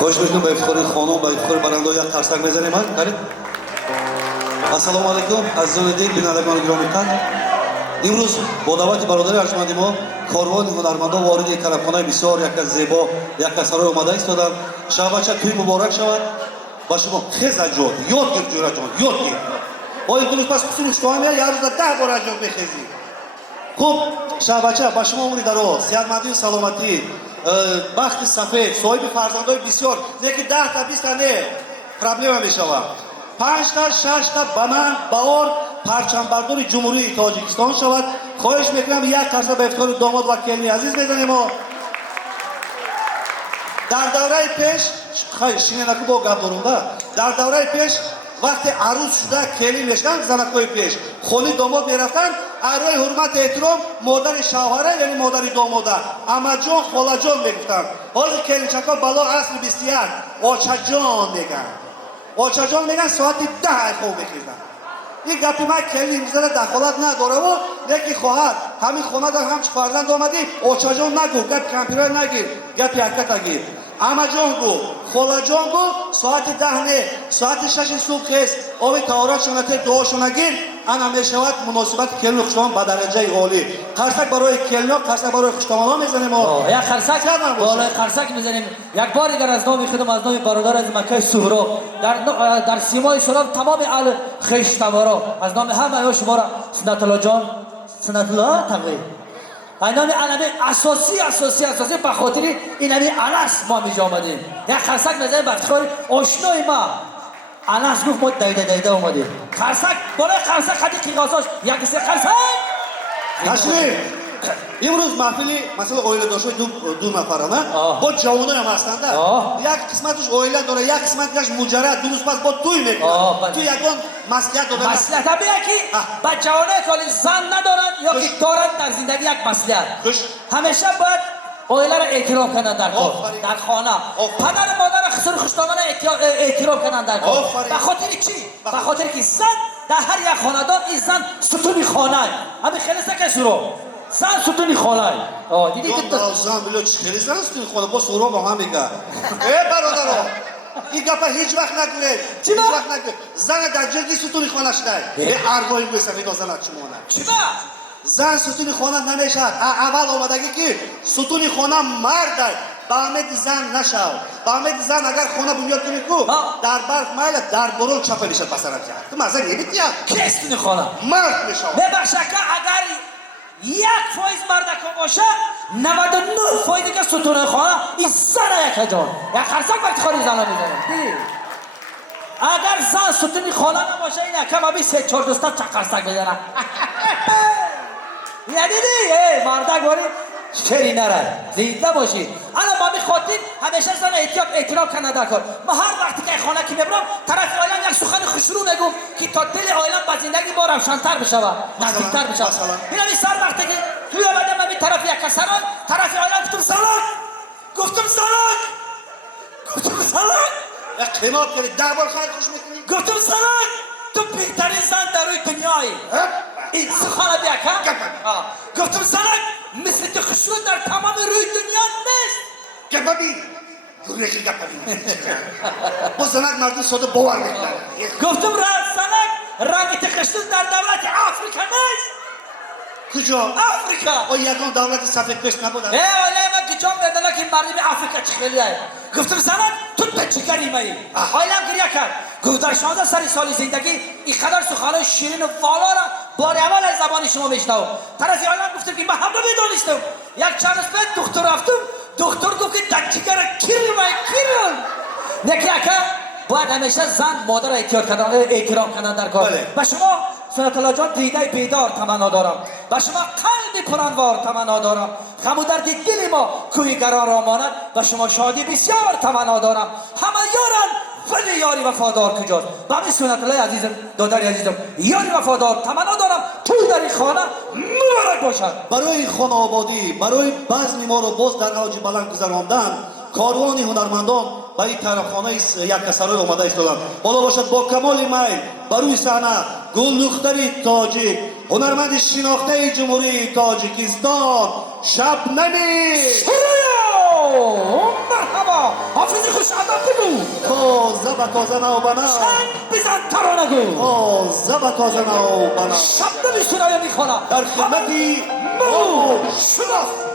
خواهش میکنم با افتخار خانم با افتخار برنده یک قرصک بزنیم. کاری السلام علیکم عزیزان دل بینندگان گرامی‌تر، امروز با دعوت برادر ارجمند ما کاروان هنرمندان وارد طرفخانه بسیار یک زیبا یک سرای اومده ایستادند. شب بچه توی مبارک شود با شما. خیز اجاد یاد گیر جورا جان یاد گیر با این دلوش پس خصوص اشتهامی یه روز 10 بار اجاد بخیزی. خوب شب بچه با شما عمری دراز، صحتمندی و سلامتی، بخت سفید، صاحب فرزندای بسیار، لیکن 10 تا 20 تا نه پرابلم میشود. 5 تا 6 تا بمن باور پرچمبردار جمهوری تاجیکستان شود. خواهش میکنم یک قرصه به افتخار داماد و کلمی عزیز بزنیم. در دوره پیش خیلی شینه نکو با گپ دارونده. در دوره پیش وقتی عروس شده کلی میشدن زنکای پیش خونی داماد میرفتن ارای حرمت احترام مادر شوهره یعنی مادر داماده اما جان خاله جان میگفتن. حاضر کلینچکا بالا اصل 21 آچا جان میگن. آچا جان میگن ساعت 10 خوب بخیزن. این گپی من کلی میزنه دخالت نداره و یکی خواهد همین خونه در همچه فرزند آمدی آچا جان نگو گپ کمپیرای نگیر گپ حرکت گیر. اما جان گو خاله جان گو ساعت 10 نه ساعت 6 صبح خیست آبی تهارت شونته دعاشون گیر انا میشود مناسبت کلنو خوشتمان به درجه عالی. قرصک برای کلنو قرصک برای خوشتمانا میزنیم. یک قرصک بالای قرصک میزنیم. یک بار دیگر از نام خودم از نام برادر از مکه سهراب در سیمای سهراب تمام اهل خویشتوارا از نام همه شما را سنت الله جان سنت الله تقوی اینامی علمی اساسی به خاطر اینامی انس ما میجا آمدیم. یک قرصک میزنیم به افتخار آشنای ما انس گفت ما دیده اومدیم. قرصک بالای قرصک خدی قیقاساش یک سه قرصک تشریف امروز محفلی مثلا اویله داشته دو نفرانه با جوانای هم هستند. یک قسمتش اویله داره یک قسمتش مجرد درست پس با توی میکنن. تو یکان مسئولیت داره. مسئولیت هم که با جوانای کالی زن ندارن یا که دارن در زندگی یک مسئولیت. همیشه باید اویله را احترام کنن در کار در خانه. پدر مادر خسر خوشتامانه احترام کنن در کار. به خاطر چی؟ به خاطر که زن در هر یک خاندان این زن ستون خانه همین خیلی سکه رو زن ستون خانه دیدی که زن بلو چی خیلی زن ستون خانه با سورا با هم میگه. برادرها این گپا هیچ وقت نگوید. هیچ وقت نگوید. زن در جلدی ستون خانه شده به ارگاهی بوی سفید زن چمونه چی زن ستون خانه نمیشد. اول آمدگی که ستون خانه مرد با امید زن نشو. با امید زن اگر خانه بنیاد کنید کو در برف مایل در برون چپه میشد بسرم کرد. تو مزه نمیدید کی ستون خانه مرد میشد. ببخشید اگر 1% مردکان باشه 99% که ستون خانه این زن یک جان یک قرصک وقتی خاری زن میزنه. اگر زن ستون خانه نباشه این کم ابی 3-4 دوستا چه قرصک بزنه. یا دیدی مردک باری شری نره زنده باشید. الان ما میخواطیم همیشه زن احترام کنه در کار. ما هر وقتی که خانه که میبرم طرف عالم یک سخن خوشرو میگم که تا دل عالم با زندگی ما روشن‌تر بشه نزدیک‌تر بشه. ببین سر وقتی که توی اومدم من طرف یک کسران طرف عالم گفتم سلام یک کنار کردی 10 بار خیلی خوش میکنی. گفتم سلام تو بهترین زن در روی دنیایی. این سخانه بیا که گفتم سلام مثل تو خشونت در تمام روی دنیا نیست. گپا بین یوریکی گپا بین با زنک مردم ساده باور میکنن. گفتم زنک رنگ خشونت در دولت آفریقا نیست. کجا؟ آفریقا. او یکان دولت سفید پشت نبودن. ولی من که جام دادن که مردم آفریقا چه خیلی است. گفتم زنک تو چیکاری می‌کنی؟ آیلم گریه کرد. گفت در 16 سال زندگی این قدر سخن‌های شیرین و والا را بار اول از زبان شما میشنوم. طرفی آیلم گفتم که من هم نمی‌دانستم. یک چند روز بعد دکتر رفتم. دکتر گفت که دکتر کیرل. نکیه باید همیشه زن مادر احترام کردن در کار. و شما سنت الله جان دیده بیدار تمنا دارم. و شما قلب پرانوار تمنا دارم. خمو در دل ما کوی گران را ماند و شما شادی بسیار تمنا دارم. همه یارن ولی یاری وفادار کجاست؟ و همین سنت الله عزیزم دادری عزیزم یاری وفادار تمنا دارم توی در این خانه مبارک باشد. برای این خانه آبادی برای بزم ما رو باز در اوج بلند گذراندن کاروان هنرمندان به این طرفخانه یک سرای آمده ایستادند. بالا باشد با کمال میل بر روی صحنه گل دختری تاجیک هنرمند شناخته جمهوری تاجیکستان شبنمی مرحبا حافظ خوش زبا تازه نو بنا چنگ بزن ترانه گو آه زبا تازه نو بنا شبنم سرایه میخوانا در خدمتی مو شناخت